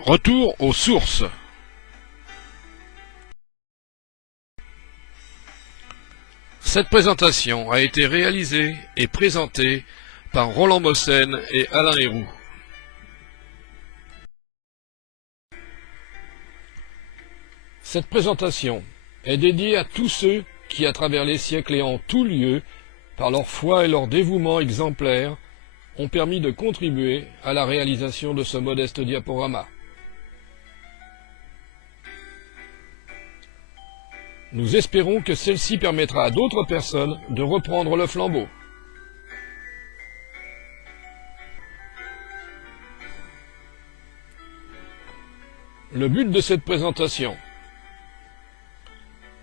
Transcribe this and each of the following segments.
Retour aux sources. Cette présentation a été réalisée et présentée par Roland Mossen et Alain Héroux. Cette présentation est dédiée à tous ceux qui, à travers les siècles et en tout lieu, par leur foi et leur dévouement exemplaire, ont permis de contribuer à la réalisation de ce modeste diaporama. Nous espérons que celle-ci permettra à d'autres personnes de reprendre le flambeau. Le but de cette présentation: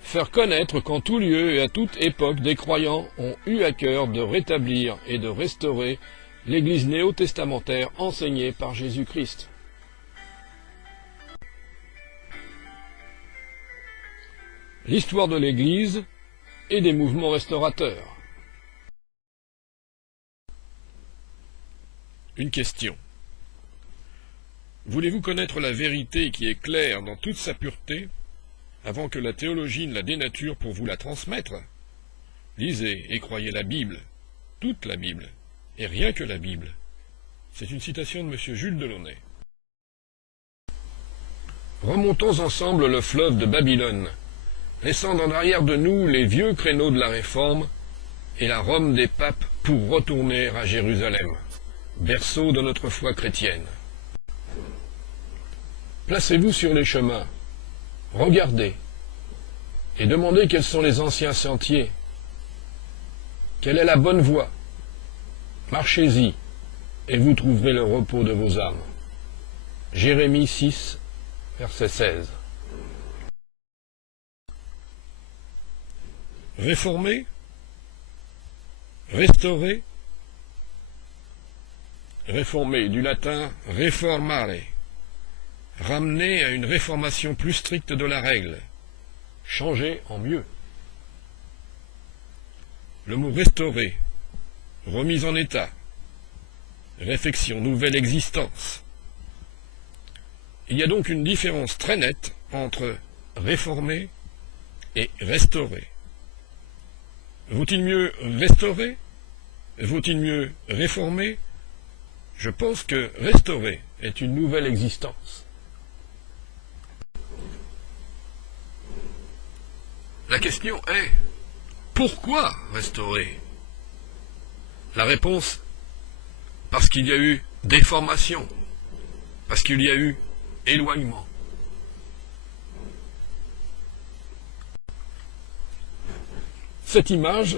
faire connaître qu'en tout lieu et à toute époque, des croyants ont eu à cœur de rétablir et de restaurer l'Église néo-testamentaire enseignée par Jésus-Christ. L'histoire de l'Église et des mouvements restaurateurs. Une question. Voulez-vous connaître la vérité qui est claire dans toute sa pureté, avant que la théologie ne la dénature pour vous la transmettre? Lisez et croyez la Bible, toute la Bible, et rien que la Bible. C'est une citation de M. Jules Delaunay. Remontons ensemble le fleuve de Babylone, laissant en arrière de nous les vieux créneaux de la Réforme et la Rome des papes pour retourner à Jérusalem, berceau de notre foi chrétienne. Placez-vous sur les chemins, regardez et demandez quels sont les anciens sentiers, quelle est la bonne voie. Marchez-y et vous trouverez le repos de vos âmes. Jérémie 6, verset 16. Réformer, restaurer. Réformer, du latin reformare, ramener à une réformation plus stricte de la règle, changer en mieux. Le mot restaurer, remise en état, réflexion, nouvelle existence. Il y a donc une différence très nette entre réformer et restaurer. Vaut-il mieux restaurer? Vaut-il mieux réformer? Je pense que restaurer est une nouvelle existence. La question est: pourquoi restaurer? La réponse: parce qu'il y a eu déformation, parce qu'il y a eu éloignement. Cette image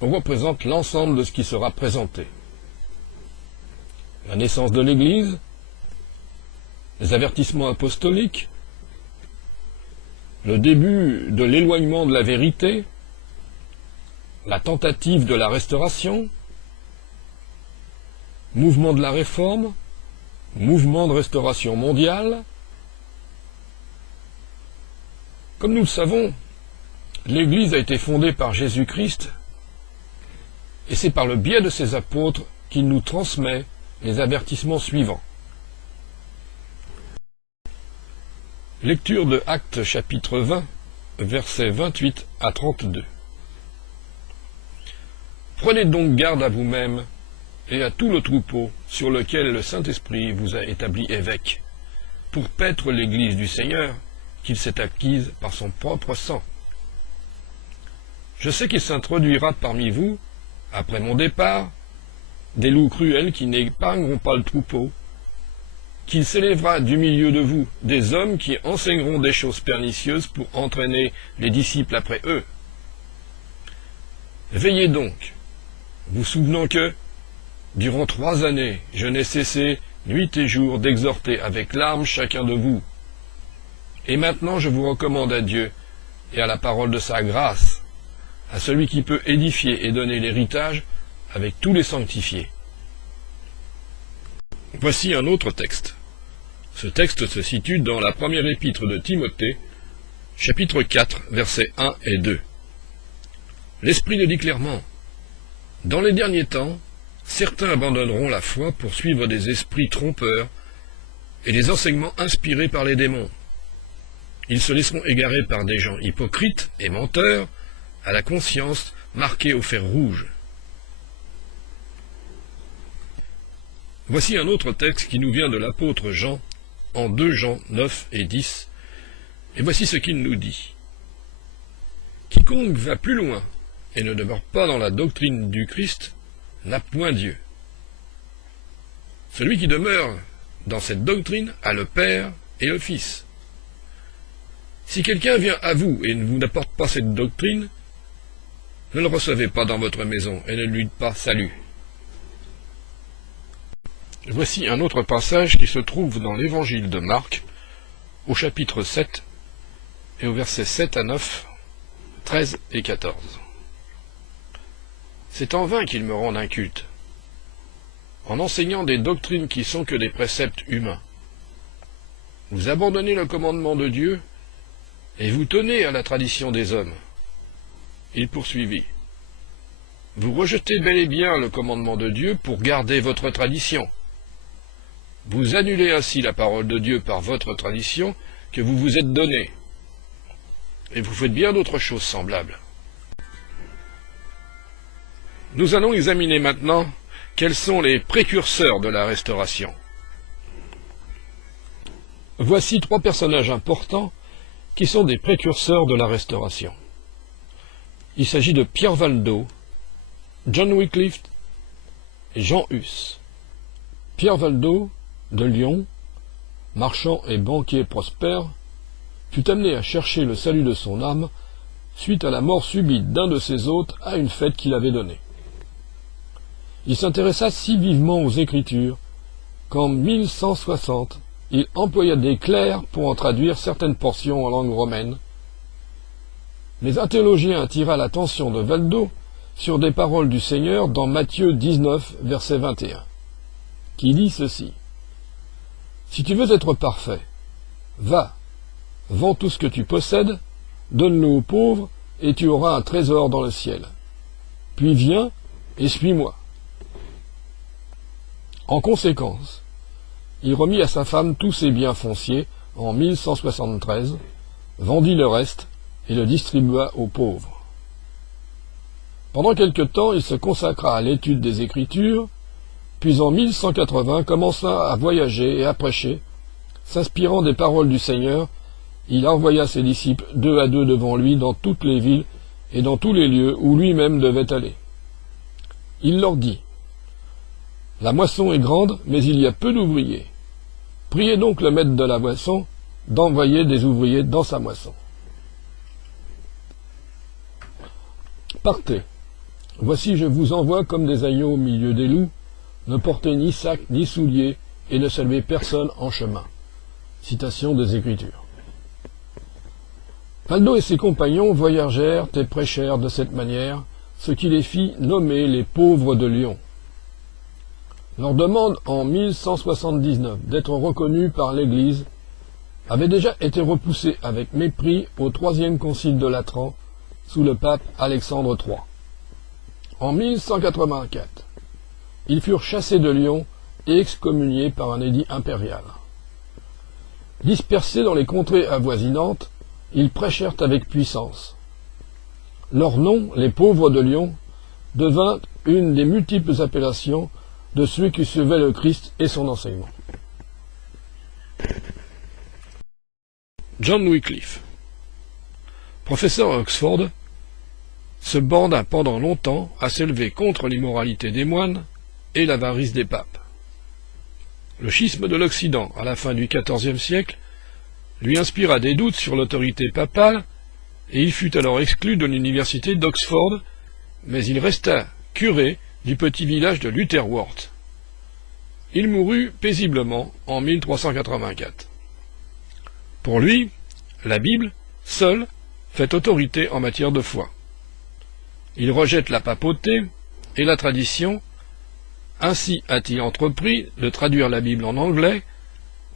représente l'ensemble de ce qui sera présenté. La naissance de l'Église, les avertissements apostoliques, le début de l'éloignement de la vérité, la tentative de la restauration, mouvement de la réforme, mouvement de restauration mondiale. Comme nous le savons, l'Église a été fondée par Jésus-Christ, et c'est par le biais de ses apôtres qu'il nous transmet les avertissements suivants. Lecture de Actes chapitre 20, versets 28 à 32. Prenez donc garde à vous-même et à tout le troupeau sur lequel le Saint-Esprit vous a établi évêque, pour paître l'Église du Seigneur qu'il s'est acquise par son propre sang. Je sais qu'il s'introduira parmi vous, après mon départ, des loups cruels qui n'épargneront pas le troupeau, qu'il s'élèvera du milieu de vous des hommes qui enseigneront des choses pernicieuses pour entraîner les disciples après eux. Veillez donc, vous souvenant que, durant 3 années, je n'ai cessé, nuit et jour, d'exhorter avec larmes chacun de vous. Et maintenant je vous recommande à Dieu et à la parole de sa grâce, à celui qui peut édifier et donner l'héritage avec tous les sanctifiés. Voici un autre texte. Ce texte se situe dans la première épître de Timothée, chapitre 4, versets 1 et 2. L'Esprit le dit clairement: dans les derniers temps, certains abandonneront la foi pour suivre des esprits trompeurs et des enseignements inspirés par les démons. Ils se laisseront égarer par des gens hypocrites et menteurs, à la conscience marquée au fer rouge. Voici un autre texte qui nous vient de l'apôtre Jean, en 2 Jean 9 et 10, et voici ce qu'il nous dit. Quiconque va plus loin et ne demeure pas dans la doctrine du Christ n'a point Dieu. Celui qui demeure dans cette doctrine a le Père et le Fils. Si quelqu'un vient à vous et ne vous apporte pas cette doctrine, ne le recevez pas dans votre maison et ne lui dites pas salut. Voici un autre passage qui se trouve dans l'évangile de Marc, au chapitre 7, et au verset 7 à 9, 13 et 14. C'est en vain qu'ils me rendent un culte, en enseignant des doctrines qui sont que des préceptes humains. Vous abandonnez le commandement de Dieu, et vous tenez à la tradition des hommes. Il poursuivit. Vous rejetez bel et bien le commandement de Dieu pour garder votre tradition. Vous annulez ainsi la parole de Dieu par votre tradition que vous vous êtes donnée. Et vous faites bien d'autres choses semblables. Nous allons examiner maintenant quels sont les précurseurs de la Restauration. Voici 3 personnages importants qui sont des précurseurs de la Restauration. Il s'agit de Pierre Valdo, John Wycliffe et Jean Hus. Pierre Valdo, de Lyon, marchand et banquier prospère, fut amené à chercher le salut de son âme suite à la mort subite d'un de ses hôtes à une fête qu'il avait donnée. Il s'intéressa si vivement aux Écritures qu'en 1160, il employa des clercs pour en traduire certaines portions en langue romaine. Mais un théologien attira l'attention de Valdo sur des paroles du Seigneur dans Matthieu 19, verset 21, qui dit ceci. « Si tu veux être parfait, va, vends tout ce que tu possèdes, donne-le aux pauvres, et tu auras un trésor dans le ciel. Puis viens et suis-moi. » En conséquence, il remit à sa femme tous ses biens fonciers en 1173, vendit le reste et le distribua aux pauvres. Pendant quelque temps, il se consacra à l'étude des Écritures, puis en 1180 commença à voyager et à prêcher. S'inspirant des paroles du Seigneur, il envoya ses disciples 2 à 2 devant lui dans toutes les villes et dans tous les lieux où lui-même devait aller. Il leur dit, « La moisson est grande, mais il y a peu d'ouvriers. Priez donc le maître de la moisson d'envoyer des ouvriers dans sa moisson. Partez. Voici je vous envoie comme des agneaux au milieu des loups. Ne portez ni sac ni souliers et ne saluez personne en chemin. » Citation des Écritures. Valdo et ses compagnons voyagèrent et prêchèrent de cette manière, ce qui les fit nommer les pauvres de Lyon. Leur demande en 1179 d'être reconnus par l'Église avait déjà été repoussée avec mépris au 3e concile de Latran sous le pape Alexandre III. En 1184, ils furent chassés de Lyon et excommuniés par un édit impérial. Dispersés dans les contrées avoisinantes, ils prêchèrent avec puissance. Leur nom, les pauvres de Lyon, devint une des multiples appellations de ceux qui suivaient le Christ et son enseignement. John Wycliffe, professeur à Oxford, se borna pendant longtemps à s'élever contre l'immoralité des moines et l'avarice des papes. Le schisme de l'Occident, à la fin du XIVe siècle, lui inspira des doutes sur l'autorité papale, et il fut alors exclu de l'université d'Oxford, mais il resta curé du petit village de Lutterworth. Il mourut paisiblement en 1384. Pour lui, la Bible, seule, fait autorité en matière de foi. Il rejette la papauté et la tradition. Ainsi a-t-il entrepris de traduire la Bible en anglais,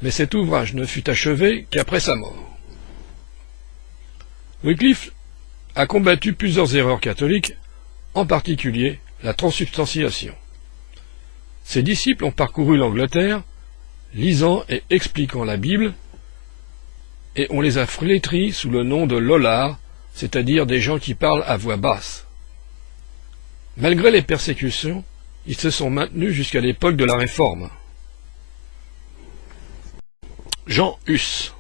mais cet ouvrage ne fut achevé qu'après sa mort. Wycliffe a combattu plusieurs erreurs catholiques, en particulier la transsubstantiation. Ses disciples ont parcouru l'Angleterre, lisant et expliquant la Bible, et on les a flétris sous le nom de lollards, c'est-à-dire des gens qui parlent à voix basse. Malgré les persécutions, ils se sont maintenus jusqu'à l'époque de la Réforme. Jean Hus.